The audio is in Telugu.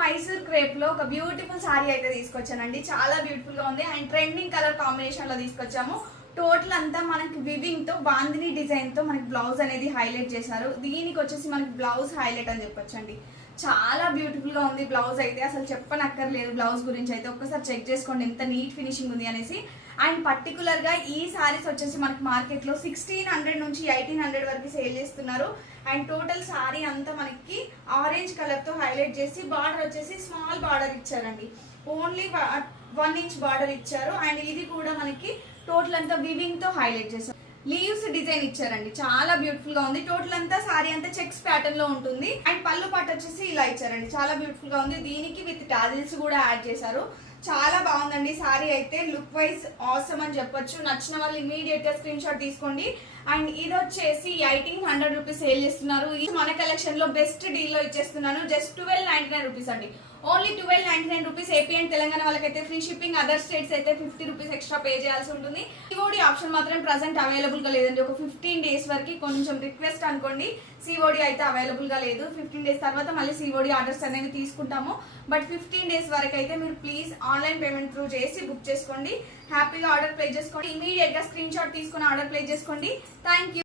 మైసూర్ క్రేప్ లో ఒక బ్యూటిఫుల్ సారీ అయితే తీసుకొచ్చానండి. చాలా బ్యూటిఫుల్ గా ఉంది అండ్ ట్రెండింగ్ కలర్ కాంబినేషన్ లో తీసుకొచ్చాము. టోటల్ అంతా మనకి వివింగ్ తో బాందిని డిజైన్ తో మనకి బ్లౌజ్ అనేది హైలైట్ చేశారు. దీనికి వచ్చేసి మనకి బ్లౌజ్ హైలైట్ అని చెప్పొచ్చండి. చాలా బ్యూటిఫుల్ గా ఉంది బ్లౌజ్ అయితే, అసలు చెప్పనక్కర్లేదు. బ్లౌజ్ గురించి అయితే ఒక్కసారి చెక్ చేసుకోండి ఎంత నీట్ ఫినిషింగ్ ఉంది అనేసి. అండ్ పర్టికులర్ గా ఈ సారీస్ వచ్చేసి మనకి మార్కెట్ లో 1600 నుంచి 1800 వరకు సేల్ చేస్తున్నారు. అండ్ టోటల్ సారీ అంతా మనకి ఆరెంజ్ కలర్ తో హైలైట్ చేసి బార్డర్ వచ్చేసి స్మాల్ బార్డర్ ఇచ్చారండి. ఓన్లీ 1 ఇంచ్ బార్డర్ ఇచ్చారు. అండ్ ఇది కూడా మనకి టోటల్ అంతా వివింగ్ తో హైలైట్ చేశారు. లీవ్స్ డిజైన్ ఇచ్చారండి, చాలా బ్యూటిఫుల్ గా ఉంది. టోటల్ అంతా సారీ అంతా చెక్స్ ప్యాటర్న్ లో ఉంటుంది. అండ్ పళ్ళు పాటు వచ్చేసి ఇలా ఇచ్చారండి, చాలా బ్యూటిఫుల్ గా ఉంది. దీనికి విత్ టాజిల్స్ కూడా యాడ్ చేశారు. చాలా బాగుందండి సారీ అయితే, లుక్ వైజ్ ఆసమ్ అని చెప్పొచ్చు. నచ్చిన వాళ్ళు ఇమీడియట్ గా స్క్రీన్ షాట్ తీసుకోండి. అండ్ ఇది వచ్చేసి 1800 రూపీస్ సేల్ చేస్తున్నారు. ఇది మన కలెక్షన్ లో బెస్ట్ డీల్ లో ఇచ్చేస్తున్నాను. జస్ట్ 1299 రూపీస్ అండి. Only 1299 rupees. AP and Telangana వాళ్ళకైతే ఫ్రీ షిప్పింగ్, అదర్ స్టేట్స్ అయితే 50 రూపీస్ ఎక్స్ట్రా పే చేయాల్సి ఉంటుంది. సిఓడి ఆప్షన్ మాత్రం ప్రెసెంట్ అవైలబుల్ గా లేదండి. ఒక 15 డేస్ వరకు కొంచెం రిక్వెస్ట్ అనుకోండి. సిఓడి అయితే అవైలబుల్ గా లేదు. 15 డేస్ తర్వాత మళ్ళీ సిఓడి ఆర్డర్స్ అనేవి తీసుకుంటాము. బట్ 15 డేస్ వరకు అయితే మీరు ప్లీజ్ ఆన్లైన్ పేమెంట్ త్రూ చేసి బుక్ చేసుకోండి. హ్యాపీగా ఆర్డర్ ప్లేస్ చేసుకోండి. ఇమీడియట్ గా స్క్రీన్ షాట్ తీసుకుని ఆర్డర్ ప్లేస్ చేసుకోండి. Thank you.